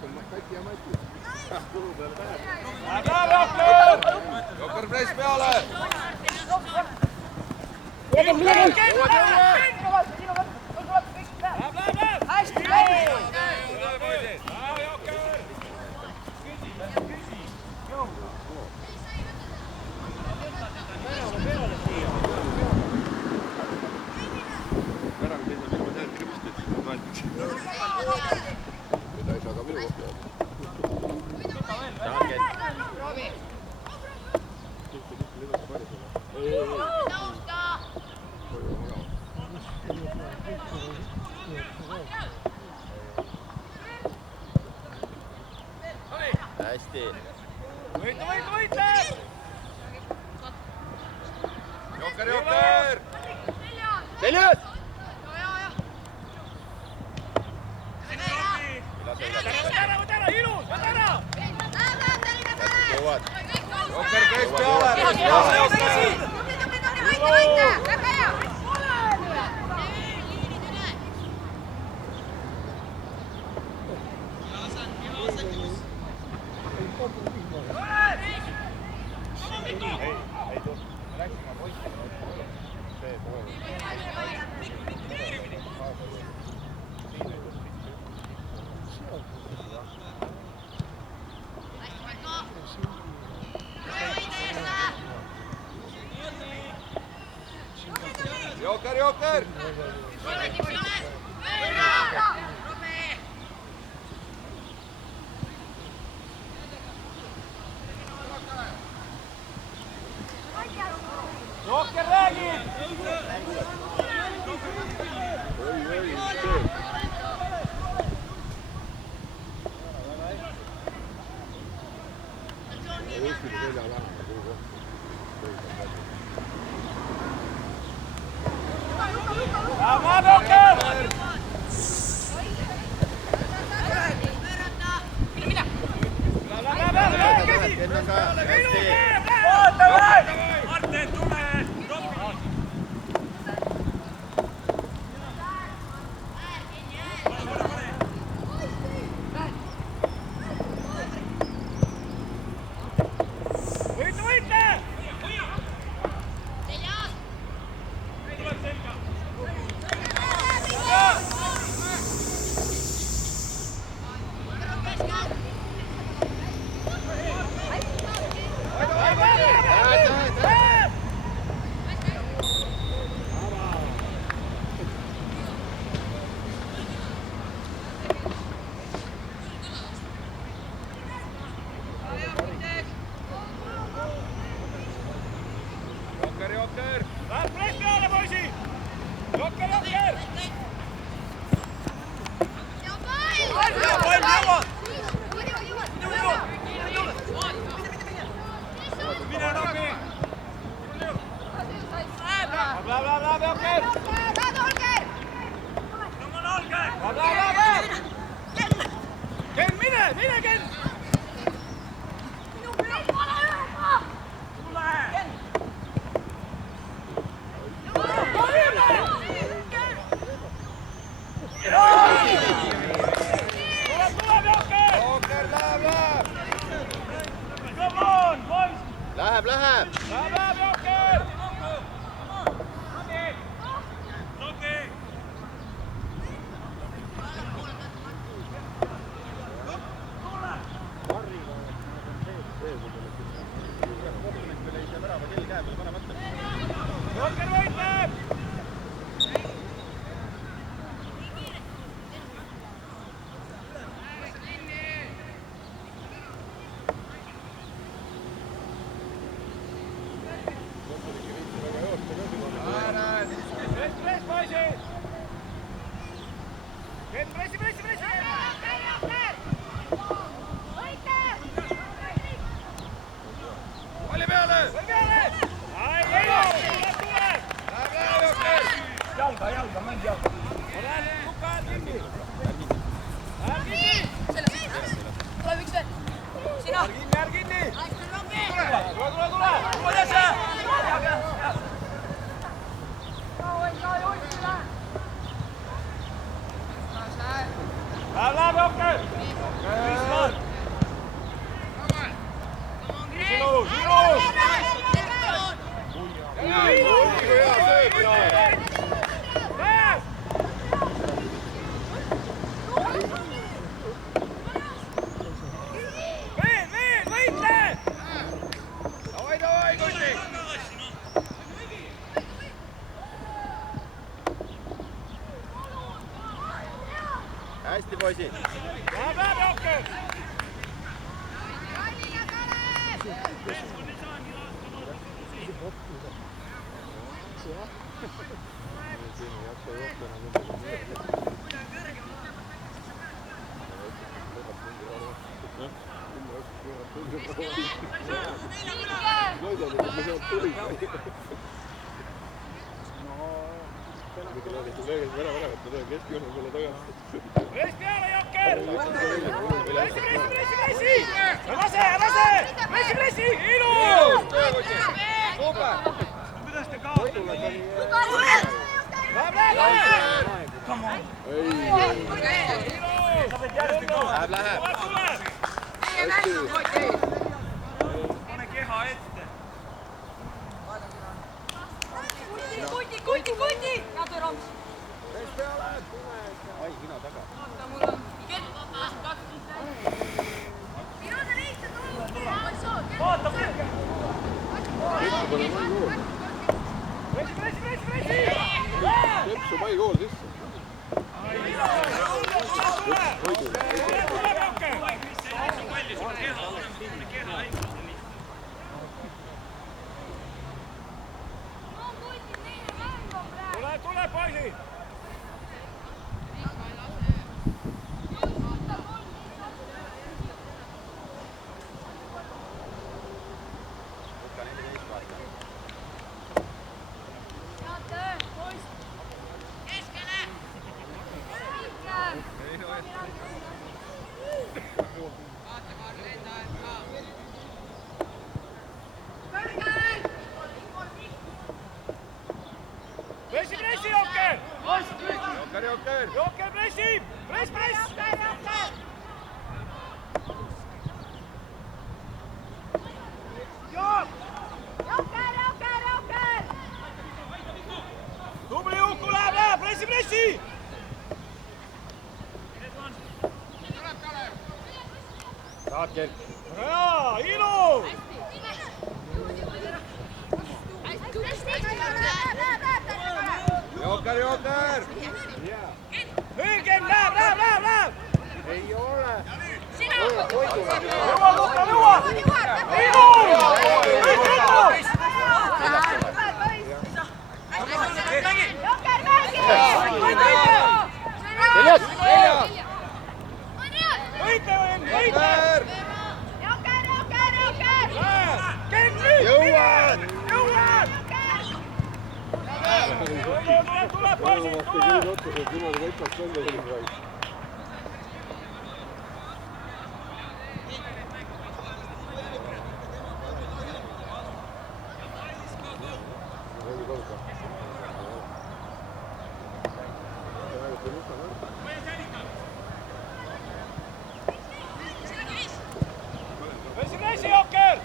Kati ja Mati. Kulu peale päev. Jokker press peale! Hästi! Seda ei saa ka minu kohta. Hästi! Võitle! Jokker! Seljas! Võta ära, ilus! Võta ära! Jokker press peale! Jokker! Jokker räägib! Maab Jokker! Martin, tule! Võitle! Jokker! Läheb press peale, poisi! Jokker! Mine nabi! Läheb, Jokker! Läheb! Ken, mine, Ken! Läheb! Jokker! Jokker võitleb! Press, poisi! Ken, pressi! Palli peale! Jalga, mäng jalga. Ole lukad kinni. Tuleb üks veel. Sina. Järg kinni. Tule. Kuidas sa? hästi, poisid. Läheb Jokker! Reis peale, Jokker! Pressi! Lase! Pressi! Ilus! Super! Kuidas te kaotate? Läheb! Come on! Läheb. Pane keha ette! Kuti! Hea töö, Rams! Reis peale! Ai, hina taga. Vaata, mul on kaks. Vaata, Pressi! Kepsu pai kool sisse. Tule, poisid! Pressi, Jokker! Jokker, pressi! Press! Tubli Uku läheb! Pressi! Saad Kelk. Jaa, ilus! Jokker! Hüügen, läheb! Ei ole. Jõua, Luka, jõua! Ilus! Seljas! Võitle! Jõuad! Tule, poisid, tule! Otsused niimoodi võtaks välja selline vaid. Pressi, Jokker!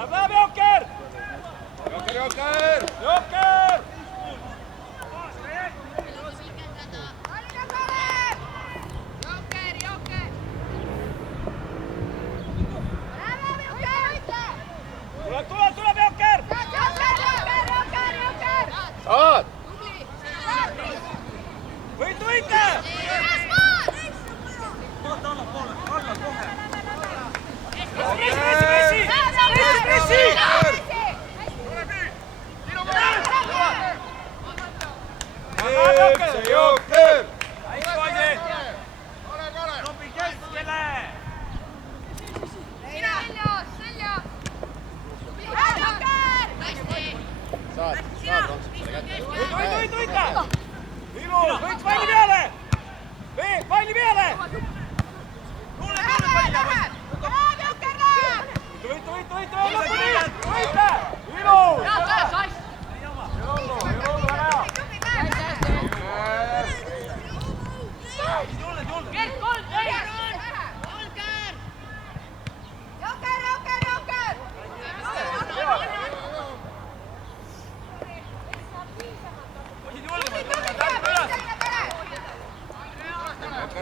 Läheb Jokker! Läheb Jokker! Jokker! Tuleb Jokker! Saad! Võite! Pressi! Jokker! Topi keskele! Saad Ronksile kätte. Võita! Ilus, võit palli peale! Palli peale! Võita! Ilus!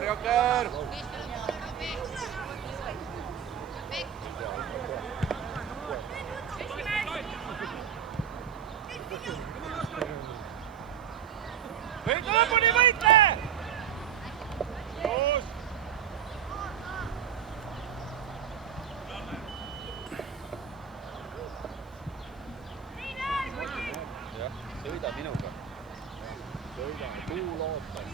Jokker! Võitle lõpuni, võitle! Jah, sõida minuga. Sõida, tuul ootab.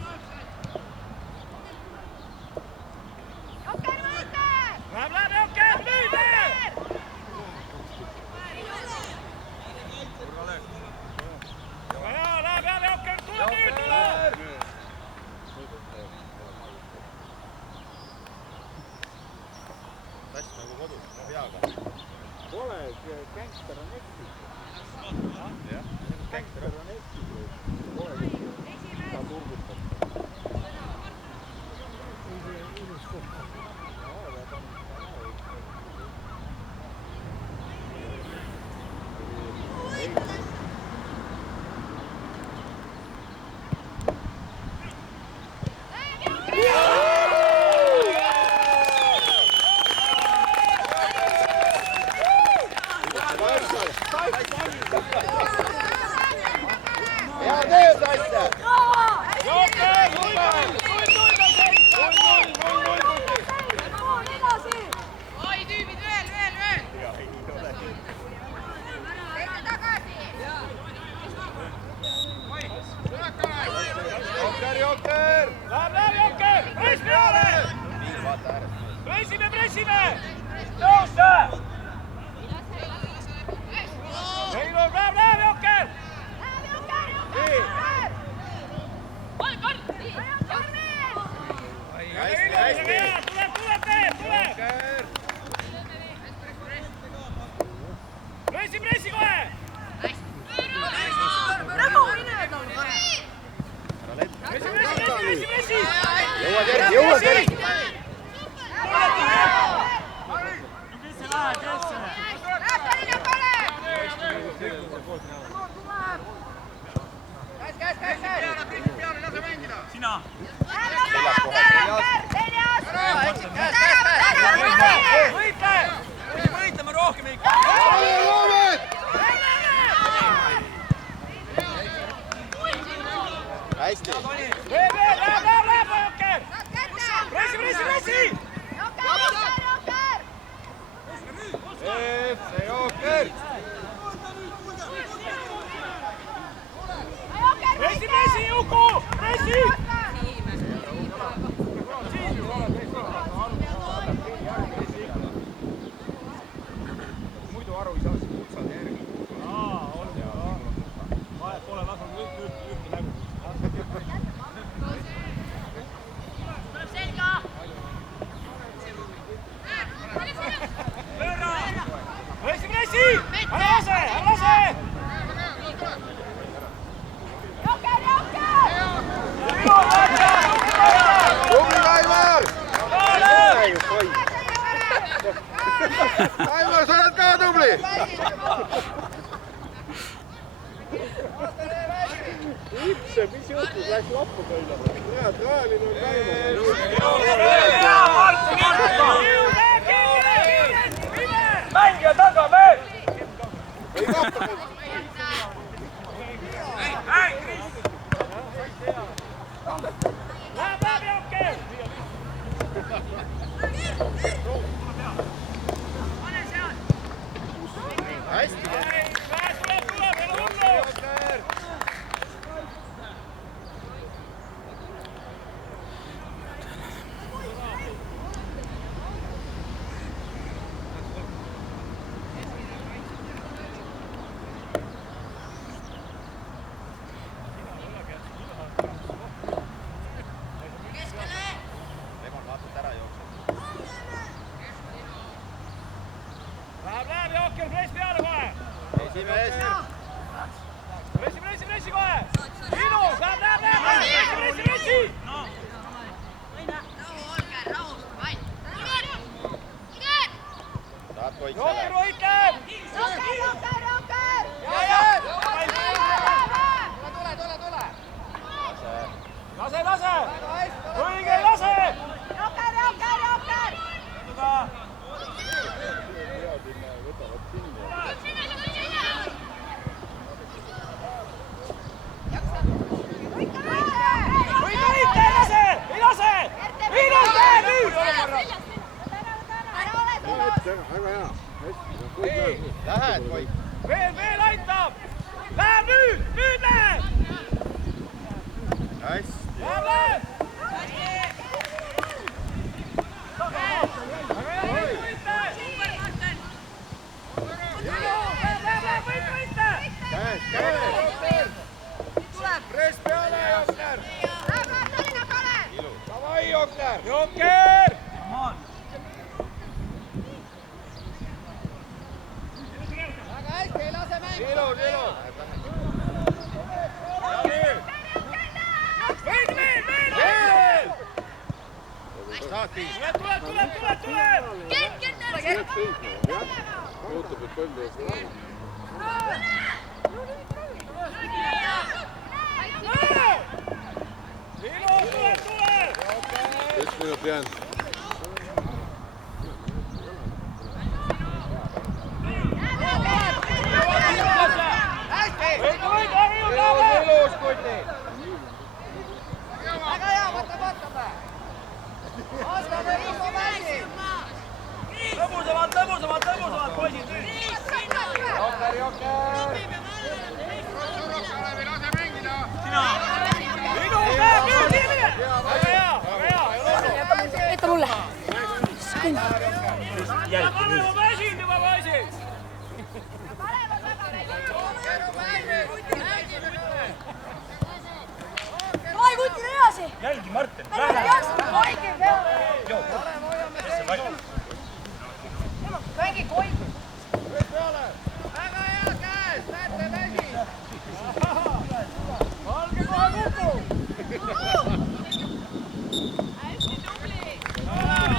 Läheb, Jokker, nüüd! Läheb, Jokker, tule nüüd, tule! Tass nagu kodus, peaga. Pole, gängster on eksis. Jah, Gängster on eksis. Pole, ta turgutab. Ilus koht. Hea töö, Tass! Jokker, null! Oi, tüübid, veel! Jokker! Läheb, Jokker! Press peale! Nii, vaata ääres. Pressime! Tõusta! Heido, läheb, Jokker! Hästi! Tule! Jokker! Pressi kohe! Pressi! Jõua Terk! Sina! Võitleme rohkem ikka! Hästi! Läheb, Jokker! Pressi! FC Jokker! Pressi, Juku! Pressi! Muidu aru ei saa, siis kutsad järgi. Vahet pole, las on ühte nägu. Pressi! Ära lase! Tubli, Kaimar! Kaimar, sa oled ka tubli! Üldse, mis juhtus? Läks lappu kõigile. Näed, Raalin on Mängija taga, mees! Ei kappa! Läheb, Jokker! Hästi! Tuleb, ei ole hullu! Lemon vaatad ära jookseb. Läheb, Jokker, press peale kohe! Esimees! Pressi kohe! Linus, läheb! Pressi! Saad Koit Jokker selle. võitleb! Lase! Õige, lase! väga hea. Hästi. Lähed, Koit. Veel aitab! Läheb nüüd! Nüüd läheb! Hästi. Läheb! Press peale, Jokner! Davai, Jokner! Jokner! Ilus! Veel! Saad viis. Tuleb! Ootab, et palju eest Tuleb! 1 minut jäänud. Ilus, Kuti! Lõbusamalt, poisid nüüd! Jokker! Ilus, läheb nüüd, viimine! Väga hea! Jäta mulle. Ma väsin juba, poisid! Vai Kuti edasi. Jälgi, Martin! Mängi Koit. Väga hea käes, näete, väsi. Valge kohe kukku!